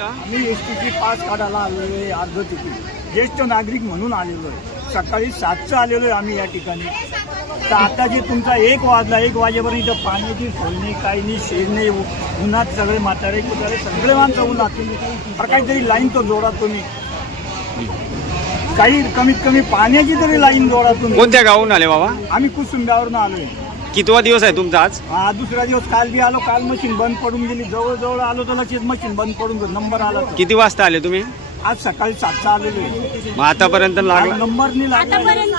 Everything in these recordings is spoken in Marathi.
आम्ही एसटीची पास काढायला आलेलो आहे, अर्ध तिकीट ज्येष्ठ नागरिक म्हणून आलेलो आहे। सकाळी 7चं आलेलो आहे आम्ही या ठिकाणी। तर आता जे तुमचा 1 वाजला, 1 वाजेपर्यंत इथं पाण्याची सोय नाही, काही नाही, शेड नाही, उन्हात सगळे म्हातारे कुतारे सगळे माणसं उन्हात। तर काहीतरी लाईन तो जोडा तुम्ही, काही कमीत कमी पाण्याची तरी लाईन जोडा तुम्ही। कोणत्या गावून आले बाबा? आम्ही कुसुंब्यावरून आलोय। कितवा दिवस आहे तुमचा आज? हा, दुसरा दिवस। काल बी आलो, काल मशीन बंद पडून गेली, जवळजवळ आलो तर लगेच मशीन बंद पडून गेली, नंबर आला तर। किती वाजता आले तुम्ही? आज सकाळी 7चं आलेलो आहे। मग आतापर्यंत लागला? नंबर नाही लागला, आतापर्यंत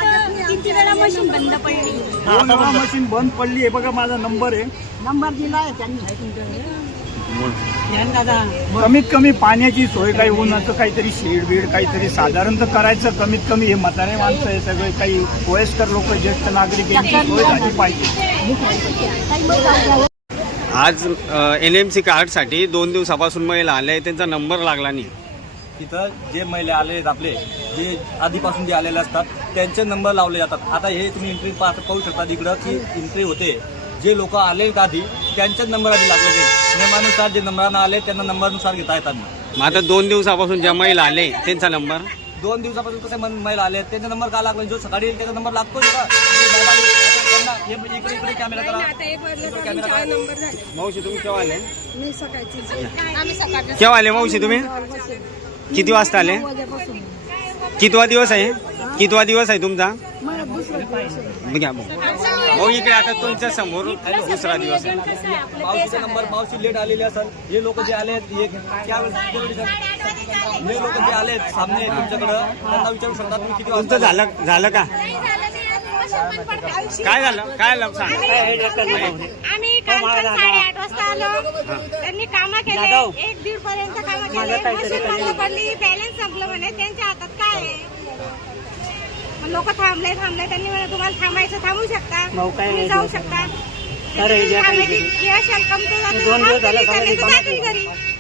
किती वेळा मशीन बंद पडली? 2 वेळा मशीन बंद पडली आहे। बघा माझा नंबर आहे, नंबर दिलाय त्यांनी। कमीत कमी पाण्याची सोय, काही उन्हाचं काहीतरी शेड बीड काहीतरी साधारणतः करायचं। कमीत कमी हे म्हातारे माणसं आहे सगळे, काही वयस्कर लोक, ज्येष्ठ नागरिक यांची सोय झाली पाहिजे। आज NMC कार्डसाठी 2 दिवसापासून महिला आल्या, त्यांचा नंबर लागला नाही। तिथं जे महिला आले आहेत आपले, जे आधीपासून जे आलेले असतात त्यांचे नंबर लावले जातात। आता हे तुम्ही एंट्री पाहू शकता इकडं की एंट्री होते, जे लोक आले आधी त्यांच्याच नंबर आधी लागले, नियमानुसार जे नंबरानं आले त्यांना नंबरनुसार घेता येतात। मग आता 2 दिवसापासून ज्या महिला आले त्यांचा नंबर? 2 दिवसापासून कसे महिला आले त्यांचा नंबर का लागला? जो सकाळी येईल त्याचा नंबर लागतो का? इकडे कॅमेरा करा, कॅमेरा करा। मावशी तुम्ही केव्हा आले? मी सकाळची केव्हा आले मावशी तुम्ही? किती वाजता आले? कितवा दिवस आहे? कितवा दिवस आहे तुमचा? घ्या भाऊ इकडे, आता तुमच्या समोर दुसरा दिवस आहे। मावशीचा नंबर, मावशी लेट आलेली असेल, हे लोक जे आले आहेत हे लोक जे आले सामने तुमच्याकडं, त्यांना विचारू शकता तुम्ही किती तुमचं वाजता झालं का? काय झालं सांग। आम्ही काल पण 8:30 वाजता आलो, त्यांनी कामं केले, 1-1.5 पर्यंत कामं केले, मशीन बंद पडली, बॅलन्स संपलं म्हणे, त्यांच्या हातात काय आहे? लोक थांबले, त्यांनी म्हणे तुम्हाला थांबायचं, थांबू शकता, तुम्ही जाऊ शकता।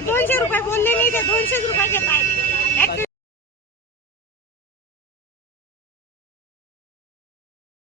200 रुपये बोलले नाही, ते 200 रुपये घेत आहे।